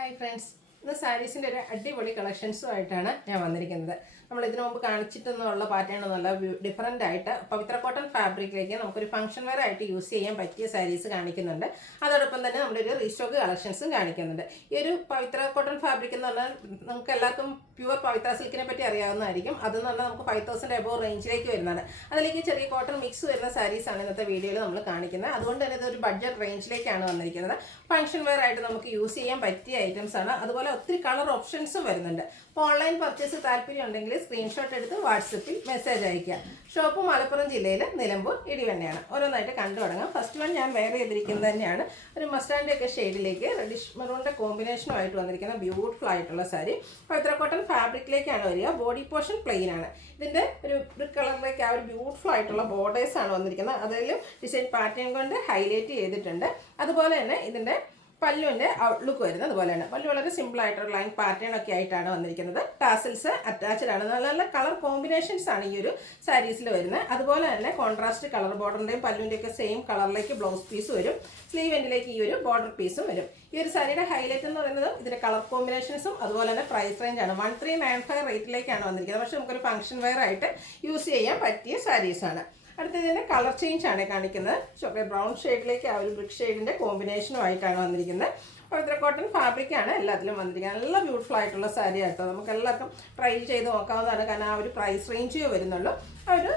Hi friends, ഇന്ന് സാരീസിൻ്റെ ഒരു അടിപൊളി കളക്ഷൻസുമായിട്ടാണ് ഞാൻ വന്നിരിക്കുന്നത്. നമ്മൾ ഇതിനു മുമ്പ് കാണിച്ചിട്ടൊന്നുള്ള പാറ്റേണൊന്നുമല്ല, ഡിഫറൻ്റ് ആയിട്ട് പവിത്ര കോട്ടൺ ഫാബ്രിക്കിലേക്ക് നമുക്കൊരു ഫംഗ്ഷൻ വെയർ ആയിട്ട് യൂസ് ചെയ്യാൻ പറ്റിയ സാരീസ് കാണിക്കുന്നുണ്ട്. അതോടൊപ്പം തന്നെ നമ്മളൊരു റീസ്റ്റോക്ക് കളക്ഷൻസും കാണിക്കുന്നുണ്ട്. ഈ ഒരു പവിത്ര കോട്ടൺ ഫാബ്രിക് എന്ന് പറഞ്ഞാൽ നമുക്ക് എല്ലാവർക്കും പ്യുവർ പവിത്ര സിൽക്കിനെ പറ്റി അറിയാവുന്നതായിരിക്കും. അതെന്ന് പറഞ്ഞാൽ നമുക്ക് 5000 എബോവ് റേഞ്ചിലേക്ക് വരുന്നതാണ്. അതിലേക്ക് ചെറിയ കോട്ടൺ മിക്സ് വരുന്ന സാരീസാണ് ഇന്നത്തെ വീഡിയോയിൽ നമ്മൾ കാണിക്കുന്നത്. അതുകൊണ്ട് തന്നെ ഇതൊരു ബഡ്ജറ്റ് റേഞ്ചിലേക്കാണ് വന്നിരിക്കുന്നത്. ഫംഗ്ഷൻ വെയർ ആയിട്ട് നമുക്ക് യൂസ് ചെയ്യാൻ പറ്റിയ ഐറ്റംസ് ആണ്. അതുപോലെ ഒത്തിരി കളർ ഓപ്ഷൻസും വരുന്നുണ്ട്. അപ്പോൾ ഓൺലൈൻ പർച്ചേസ് താല്പര്യം ഉണ്ടെങ്കിൽ സ്ക്രീൻഷോട്ട് എടുത്ത് വാട്സപ്പിൽ മെസ്സേജ് അയയ്ക്കുക. ഷോപ്പ് മലപ്പുറം ജില്ലയിൽ നിലമ്പൂർ ഇടിവണ്ണയാണ്. ഓരോന്നായിട്ട് കണ്ടു തുടങ്ങാം. ഫസ്റ്റ് വൺ ഞാൻ വെയർ ചെയ്തിരിക്കുന്നത് തന്നെയാണ് ഒരു മസ്റ്റാൻഡ് ഒക്കെ ഷെയ്ഡിലേക്ക് റെഡിഷ് മെറൂണിൻ്റെ കോമ്പിനേഷനുമായിട്ട് വന്നിരിക്കുന്ന ബ്യൂട്ടിഫുൾ ആയിട്ടുള്ള സാരി. പവിത്ര കോട്ടൺ ഫാബ്രിക്കിലേക്കാണ് വരിക. ബോഡി പോർഷൻ പ്ലെയിൻ ആണ്. ഇതിൻ്റെ ഒരു ബ്രിക്ക് കളറിലേക്ക് ആ ഒരു ബ്യൂട്ടിഫുൾ ആയിട്ടുള്ള ബോർഡേഴ്സ് ആണ് വന്നിരിക്കുന്നത്. അതിലും ഡിസൈൻ പാറ്റേൺ കൊണ്ട് ഹൈലൈറ്റ് ചെയ്തിട്ടുണ്ട്. അതുപോലെ തന്നെ ഇതിൻ്റെ പല്ലുവിൻ്റെ ഔട്ട്ലുക്ക് വരുന്നത് അതുപോലെയാണ്. പല്ലു വളരെ സിമ്പിൾ ആയിട്ടുള്ള ലൈൻ പാറ്റേൺ ഒക്കെ ആയിട്ടാണ് വന്നിരിക്കുന്നത്. ടാസിൽസ് അറ്റാച്ച്ഡ് ആണ്. നല്ല നല്ല കളർ കോമ്പിനേഷൻസ് ആണ് ഈ ഒരു സാരീസിൽ വരുന്നത്. അതുപോലെ തന്നെ കോൺട്രാസ്റ്റ് കളർ ബോർഡറിൻ്റെയും പല്ലുവിൻ്റെയൊക്കെ സെയിം കളറിലേക്ക് ബ്ലൗസ് പീസ് വരും. സ്ലീവ് എൻഡിലേക്ക് ഈ ഒരു ബോർഡർ പീസും വരും. ഈ ഒരു സാരിയുടെ ഹൈലൈറ്റ് എന്ന് പറയുന്നത് ഇതിൻ്റെ കളർ കോമ്പിനേഷൻസും അതുപോലെ തന്നെ പ്രൈസ് റേഞ്ചാണ്. 1395 റേറ്റിലേക്കാണ് വന്നിരിക്കുന്നത്. പക്ഷേ നമുക്കൊരു ഫംഗ്ഷൻ വെയർ ആയിട്ട് യൂസ് ചെയ്യാൻ പറ്റിയ സാരീസാണ്. അടുത്തതിൻ്റെ കളർ ചേഞ്ച് ആണ് കാണിക്കുന്നത്. ചോക്ലേറ്റ് ബ്രൗൺ ഷെയ്ഡിലേക്ക് ആ ഒരു ബ്രിക്ക് ഷെയ്ഡിൻ്റെ കോമ്പിനേഷനുമായിട്ടാണ് വന്നിരിക്കുന്നത്. പവിത്ര കോട്ടൺ ഫാബ്രിക്കാണ് എല്ലാത്തിലും വന്നിരിക്കുന്നത്. നല്ല ബ്യൂട്ടിഫുൾ ആയിട്ടുള്ള സാരി ആട്ടോ. നമുക്ക് എല്ലാവർക്കും ട്രൈ ചെയ്ത് നോക്കാവുന്നതാണ്. കാരണം ആ ഒരു പ്രൈസ് റേഞ്ചേ വരുന്നുള്ളൂ. ആ ഒരു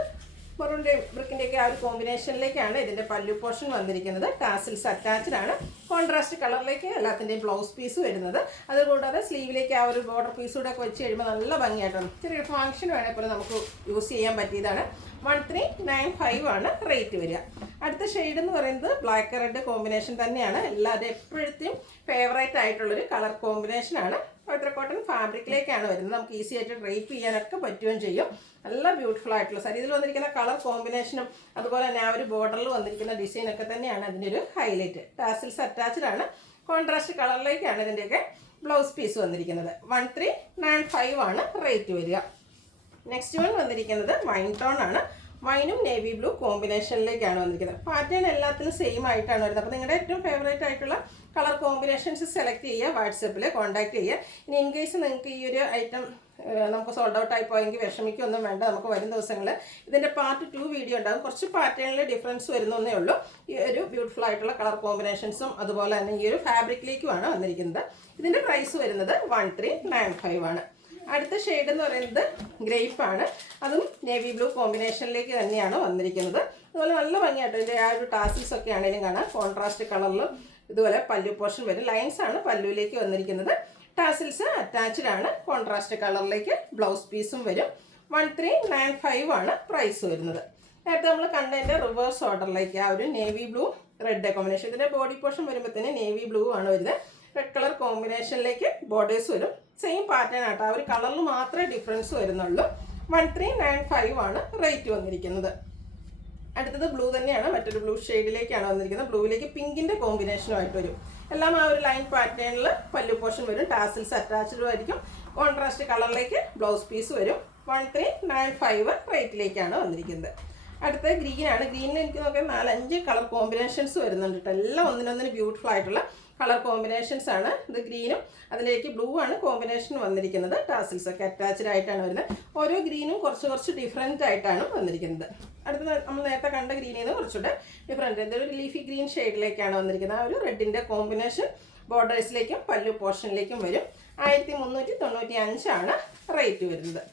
മെറൂണിൻ്റെ ബ്രിക്കിൻ്റെയൊക്കെ ആ ഒരു കോമ്പിനേഷനിലേക്കാണ് ഇതിൻ്റെ പല്ലു പോർഷൻ വന്നിരിക്കുന്നത്. ടാസിൽസ് അറ്റാച്ച്ഡ് ആണ്. കോൺട്രാസ്റ്റ് കളറിലേക്ക് എല്ലാത്തിൻ്റെയും ബ്ലൗസ് പീസ് വരുന്നത്. അതുകൂടാതെ സ്ലീവിലേക്ക് ആ ഒരു ബോർഡർ പീസ് കൂടെ ഒക്കെ വെച്ച് കഴിയുമ്പോൾ നല്ല ഭംഗിയായിട്ടാണ്. ചെറിയൊരു ഫംഗ്ഷൻ വേണമെങ്കിൽ നമുക്ക് യൂസ് ചെയ്യാൻ പറ്റിയതാണ്. 1395 ആണ് റേറ്റ് വരിക. അടുത്ത ഷെയ്ഡ് എന്ന് പറയുന്നത് ബ്ലാക്ക് റെഡ് കോമ്പിനേഷൻ തന്നെയാണ്. എല്ലാവരും എപ്പോഴത്തെയും ഫേവറേറ്റ് ആയിട്ടുള്ളൊരു കളർ കോമ്പിനേഷനാണ്. പവിത്ര കോട്ടൺ ഫാബ്രിക്കിലേക്കാണ് വരുന്നത്. നമുക്ക് ഈസി ആയിട്ട് ഡ്രൈപ്പ് ചെയ്യാനൊക്കെ പറ്റുകയും ചെയ്യും. നല്ല ബ്യൂട്ടിഫുൾ ആയിട്ടുള്ള സാരി. ഇതിൽ വന്നിരിക്കുന്ന കളർ കോമ്പിനേഷനും അതുപോലെ തന്നെ ആ ഒരു ബോർഡറിൽ വന്നിരിക്കുന്ന ഡിസൈനൊക്കെ തന്നെയാണ് അതിൻ്റെ ഒരു ഹൈലൈറ്റ്. ടാസിൽസ് അറ്റാച്ച്ഡ് ആണ്. കോൺട്രാസ്റ്റ് കളറിലേക്കാണ് ഇതിൻ്റെയൊക്കെ ബ്ലൗസ് പീസ് വന്നിരിക്കുന്നത്. 1395 ആണ് റേറ്റ് വരിക. നെക്സ്റ്റ് വൺ വന്നിരിക്കുന്നത് വൈൻ ടോൺ ആണ്. വൈനും നേവി ബ്ലൂ കോമ്പിനേഷനിലേക്കാണ് വന്നിരിക്കുന്നത്. പാറ്റേൺ എല്ലാത്തിലും സെയിം ആയിട്ടാണ് വരുന്നത്. അപ്പോൾ നിങ്ങളുടെ ഏറ്റവും ഫേവറേറ്റ് ആയിട്ടുള്ള കളർ കോമ്പിനേഷൻസ് സെലക്ട് ചെയ്യുക. വാട്സപ്പിൽ കോൺടാക്ട് ചെയ്യുക. ഇനി ഇൻ കേസ് നിങ്ങൾക്ക് ഈ ഒരു ഐറ്റം നമുക്ക് സോൾഡ് ഔട്ട് ആയി പോയെങ്കിൽ വിഷമിക്കൊന്നും വേണ്ട. നമുക്ക് വരും ദിവസങ്ങളിൽ ഇതിൻ്റെ പാർട്ട് 2 വീഡിയോ ഉണ്ടാകും. കുറച്ച് പാറ്റേണിൽ ഡിഫറൻസ് വരുന്നേ ഉള്ളൂ. ഈ ഒരു ബ്യൂട്ടിഫുൾ ആയിട്ടുള്ള കളർ കോമ്പിനേഷൻസും അതുപോലെ തന്നെ ഈ ഒരു ഫാബ്രിക്കിലേക്കുമാണ് വന്നിരിക്കുന്നത്. ഇതിൻ്റെ പ്രൈസ് വരുന്നത് 1395 ആണ്. അടുത്ത ഷെയ്ഡ് എന്ന് പറയുന്നത് ഗ്രേപ്പ് ആണ്. അതും നേവി ബ്ലൂ കോമ്പിനേഷനിലേക്ക് തന്നെയാണ് വന്നിരിക്കുന്നത്. അതുപോലെ നല്ല ഭംഗിയായിട്ട് ഇതിൻ്റെ ആ ഒരു ടാസിൽസ് ഒക്കെ ആണെങ്കിലും കാണാം. കോൺട്രാസ്റ്റ് കളറിലും ഇതുപോലെ പല്ലു പോർഷൻ വരും. ലൈൻസ് ആണ് പല്ലുവിലേക്ക് വന്നിരിക്കുന്നത്. ടാസിൽസ് അറ്റാച്ച്ഡ് ആണ്. കോൺട്രാസ്റ്റ് കളറിലേക്ക് ബ്ലൗസ് പീസും വരും. 1395 ആണ് പ്രൈസ് വരുന്നത്. നേരത്തെ നമ്മൾ കണ്ടതിൻ്റെ റിവേഴ്സ് ഓർഡറിലേക്ക് ആ ഒരു നേവി ബ്ലൂ റെഡ് കോമ്പിനേഷൻ. ഇതിൻ്റെ ബോഡി പോർഷൻ വരുമ്പോഴത്തേന് നേവി ബ്ലൂ ആണ് വരുന്നത്. റെഡ് കളർ കോമ്പിനേഷനിലേക്ക് ബോർഡേഴ്സ് വരും. സെയിം പാറ്റേൺ ആട്ടോ. ആ ഒരു കളറിൽ മാത്രമേ ഡിഫറൻസ് വരുന്നുള്ളൂ. 1395 ആണ് റേറ്റ് വന്നിരിക്കുന്നത്. അടുത്തത് ബ്ലൂ തന്നെയാണ്. മറ്റൊരു ബ്ലൂ ഷെയ്ഡിലേക്കാണ് വന്നിരിക്കുന്നത്. ബ്ലൂവിലേക്ക് പിങ്കിൻ്റെ കോമ്പിനേഷനുമായിട്ട് വരും. എല്ലാം ആ ഒരു ലൈൻ പാറ്റേണിൽ പല്ലു പോർഷൻ വരും. ടാസിൽസ് അറ്റാച്ച്ഡും ആയിരിക്കും. കോൺട്രാസ്റ്റ് കളറിലേക്ക് ബ്ലൗസ് പീസ് വരും. 1395 റേറ്റിലേക്കാണ് വന്നിരിക്കുന്നത്. അടുത്ത ഗ്രീൻ ആണ്. ഗ്രീനിൽ എനിക്ക് നോക്കിയാൽ 4-5 കളർ കോമ്പിനേഷൻസ് വരുന്നുണ്ട് കേട്ടോ. എല്ലാം ഒന്നിനൊന്നിന് ബ്യൂട്ടിഫുൾ ആയിട്ടുള്ള കളർ കോമ്പിനേഷൻസ് ആണ്. ഇത് ഗ്രീനും അതിലേക്ക് ബ്ലൂ ആണ് കോമ്പിനേഷൻ വന്നിരിക്കുന്നത്. ടാസിൽസ് ഒക്കെ അറ്റാച്ച്ഡ് ആയിട്ടാണ് വരുന്നത്. ഓരോ ഗ്രീനും കുറച്ച് ഡിഫറെൻ്റ് ആയിട്ടാണ് വന്നിരിക്കുന്നത്. അടുത്ത നമ്മൾ നേരത്തെ കണ്ട ഗ്രീനിൽ നിന്ന് കുറച്ചുകൂടെ ഡിഫറെൻറ്റ് ഒരു ലീഫി ഗ്രീൻ ഷെയ്ഡിലേക്കാണ് വന്നിരിക്കുന്നത്. ആ ഒരു റെഡിൻ്റെ കോമ്പിനേഷൻ ബോർഡേഴ്സിലേക്കും പല്ലു പോർഷനിലേക്കും വരും. 1395 ആണ് റേറ്റ് വരുന്നത്.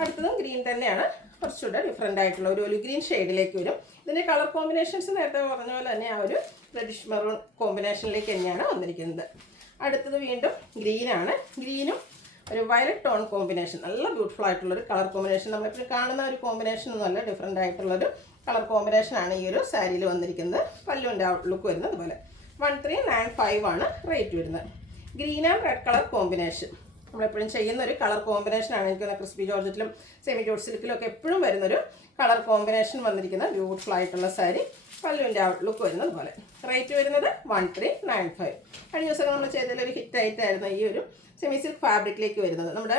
അടുത്തതും ഗ്രീൻ തന്നെയാണ്. കുറച്ചുകൂടെ ഡിഫറെൻ്റ് ആയിട്ടുള്ള ഒരു ഒലി ഗ്രീൻ ഷെയ്ഡിലേക്ക് വരും. ഇതിൻ്റെ കളർ കോമ്പിനേഷൻസ് നേരത്തെ പറഞ്ഞ പോലെ തന്നെ ആ ഒരു റെഡിഷ് മെറൂൺ കോമ്പിനേഷനിലേക്ക് തന്നെയാണ് വന്നിരിക്കുന്നത്. അടുത്തത് വീണ്ടും ഗ്രീനാണ്. ഗ്രീനും ഒരു വയലറ്റ് ടോൺ കോമ്പിനേഷൻ. നല്ല ബ്യൂട്ടിഫുൾ ആയിട്ടുള്ളൊരു കളർ കോമ്പിനേഷൻ. നമ്മളിപ്പോൾ കാണുന്ന ഒരു കോമ്പിനേഷൻ ഒന്നുമല്ല, ഡിഫറെൻ്റ് ആയിട്ടുള്ളൊരു കളർ കോമ്പിനേഷനാണ് ഈ ഒരു സാരിയിൽ വന്നിരിക്കുന്നത്. പല്ലുവിൻ്റെ ഔട്ട്ലുക്ക് വരുന്നത് അതുപോലെ. 1395 ആണ് റേറ്റ് വരുന്നത്. Green and red colour combination നമ്മളെപ്പോഴും ചെയ്യുന്ന ഒരു കളർ കോമ്പിനേഷനാണ്. എനിക്ക് ക്രിസ്പി ജോർജറ്റിലും സെമി ജോർജ് സിൽക്കിലും ഒക്കെ എപ്പോഴും വരുന്നൊരു കളർ കോമ്പിനേഷൻ വന്നിരിക്കുന്ന ബ്യൂട്ടിഫുൾ ആയിട്ടുള്ള സാരി. പല്ലുവിൻ്റെ ഔട്ട്ലുക്ക് വരുന്നത് പോലെ. റേറ്റ് വരുന്നത് 1395. കഴിഞ്ഞ ദിവസം നമ്മൾ ചെയ്തതിലൊരു ഹിറ്റ് ആയിട്ടായിരുന്നു ഈ ഒരു സെമി സിൽക്ക് ഫാബ്രിക്കിലേക്ക് വരുന്നത്. നമ്മുടെ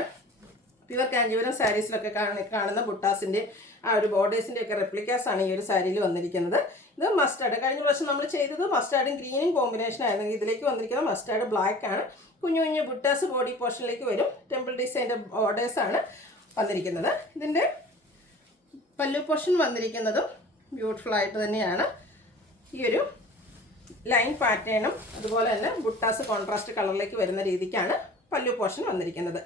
പ്യുവർ കാഞ്ചീപുരം സാരീസിലൊക്കെ കാണുന്ന ബുട്ടാസിൻ്റെ ആ ഒരു ബോർഡേഴ്സിൻ്റെ ഒക്കെ റെപ്ലിക്കാസാണ് ഈ ഒരു സാരിയിൽ വന്നിരിക്കുന്നത്. ഇത് മസ്റ്റാർഡ്. കഴിഞ്ഞ പ്രാവശ്യം നമ്മൾ ചെയ്തത് മസ്റ്റാർഡും ഗ്രീനും കോമ്പിനേഷൻ ആയിരുന്നു. ഇതിലേക്ക് വന്നിരിക്കുന്നത് മസ്റ്റാർഡ് ബ്ലാക്ക് ആണ്. കുഞ്ഞു കുഞ്ഞു ബുട്ടാസ് ബോഡി പോർഷനിലേക്ക് വരും. ടെമ്പിൾ ഡിസൈൻ്റെ ബോർഡേഴ്സാണ് വന്നിരിക്കുന്നത്. ഇതിൻ്റെ പല്ലു പോർഷൻ വന്നിരിക്കുന്നതും ബ്യൂട്ടിഫുൾ ആയിട്ട് തന്നെയാണ്. ഈ ഒരു ലൈൻ പാറ്റേണും അതുപോലെ തന്നെ ബുട്ടാസ് കോൺട്രാസ്റ്റ് കളറിലേക്ക് വരുന്ന രീതിക്കാണ് പല്ലു പോർഷൻ വന്നിരിക്കുന്നത്.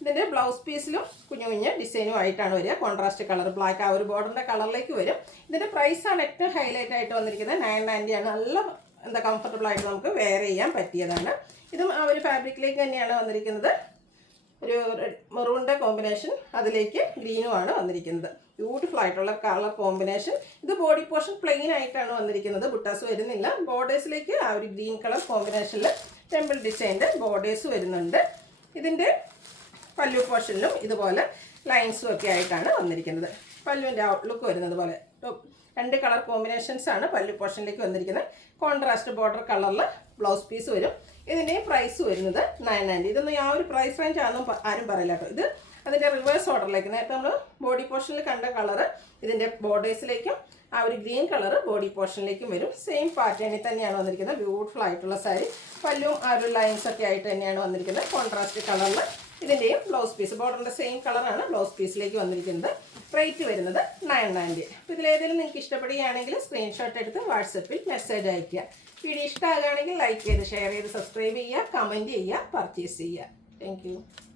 ഇതിൻ്റെ ബ്ലൗസ് പീസിലും കുഞ്ഞു കുഞ്ഞ് ഡിസൈനും ആയിട്ടാണ് വരിക. കോൺട്രാസ്റ്റ് കളർ ബ്ലാക്ക് ആ ഒരു ബോർഡറിൻ്റെ കളറിലേക്ക് വരും. ഇതിൻ്റെ പ്രൈസാണ് ഏറ്റവും ഹൈലൈറ്റ് ആയിട്ട് വന്നിരിക്കുന്നത്. 990 ആണ്. നല്ല കംഫർട്ടബിൾ ആയിട്ട് നമുക്ക് വെയർ ചെയ്യാൻ പറ്റിയതാണ്. ഇതും ആ ഒരു ഫാബ്രിക്കിലേക്ക് തന്നെയാണ് വന്നിരിക്കുന്നത്. ഒരു മെറൂണിൻ്റെ കോമ്പിനേഷൻ, അതിലേക്ക് ഗ്രീനുമാണ് വന്നിരിക്കുന്നത്. ബ്യൂട്ടിഫുൾ ആയിട്ടുള്ള കളർ കോമ്പിനേഷൻ. ഇത് ബോഡി പോർഷൻ പ്ലെയിൻ ആയിട്ടാണ് വന്നിരിക്കുന്നത്. ബുട്ടാസ് വരുന്നില്ല. ബോർഡേഴ്സിലേക്ക് ആ ഒരു ഗ്രീൻ കളർ കോമ്പിനേഷനിൽ ടെമ്പിൾ ഡിസൈൻ്റെ ബോർഡേഴ്സ് വരുന്നുണ്ട്. ഇതിൻ്റെ പല്ലു പോർഷനിലും ഇതുപോലെ ലൈൻസും ഒക്കെ ആയിട്ടാണ് വന്നിരിക്കുന്നത്. പല്ലുവിൻ്റെ ഔട്ട്ലുക്ക് വരുന്നത് പോലെ 2 കളർ കോമ്പിനേഷൻസാണ് പല്ലു പോർഷനിലേക്ക് വന്നിരിക്കുന്നത്. കോൺട്രാസ്റ്റ് ബോർഡർ കളറിൽ ബ്ലൗസ് പീസ് വരും. ഇതിൻ്റെ പ്രൈസ് വരുന്നത് 990. ഇതൊന്നും ആ ഒരു പ്രൈസ് റേഞ്ച് ആണെന്നും ആരും പറയില്ല കേട്ടോ. ഇത് അതിൻ്റെ റിവേഴ്സ് ഓർഡറിലേക്ക്, നേരത്തെ നമ്മൾ ബോഡി പോർഷനിൽ കണ്ട കളറ് ഇതിൻ്റെ ബോർഡേഴ്സിലേക്കും ആ ഒരു ഗ്രീൻ കളർ ബോഡി പോർഷനിലേക്കും വരും. സെയിം പാറ്റേണിൽ തന്നെയാണ് വന്നിരിക്കുന്നത്. ബ്യൂട്ടിഫുൾ ആയിട്ടുള്ള സാരി. പല്ലും ആ ഒരു ലൈൻസ് ഒക്കെ ആയിട്ട് തന്നെയാണ് വന്നിരിക്കുന്നത്. കോൺട്രാസ്റ്റ് കളറിൽ ഇതിൻ്റെയും ബ്ലൗസ് പീസ് ബോർഡറിൻ്റെ സെയിം കളറാണ് ബ്ലൗസ് പീസിലേക്ക് വന്നിരിക്കുന്നത്. റേറ്റ് വരുന്നത് 990. അപ്പോൾ ഇതിലേതെങ്കിലും നിങ്ങൾക്ക് ഇഷ്ടപ്പെടുകയാണെങ്കിൽ സ്ക്രീൻഷോട്ട് എടുത്ത് വാട്സപ്പിൽ മെസ്സേജ് അയയ്ക്കുക. വീഡിയോ ഇഷ്ടമാകുകയാണെങ്കിൽ ലൈക്ക് ചെയ്ത് ഷെയർ ചെയ്ത് സബ്സ്ക്രൈബ് ചെയ്യുക, കമൻറ്റ് ചെയ്യുക, പർച്ചേസ് ചെയ്യുക. Thank you.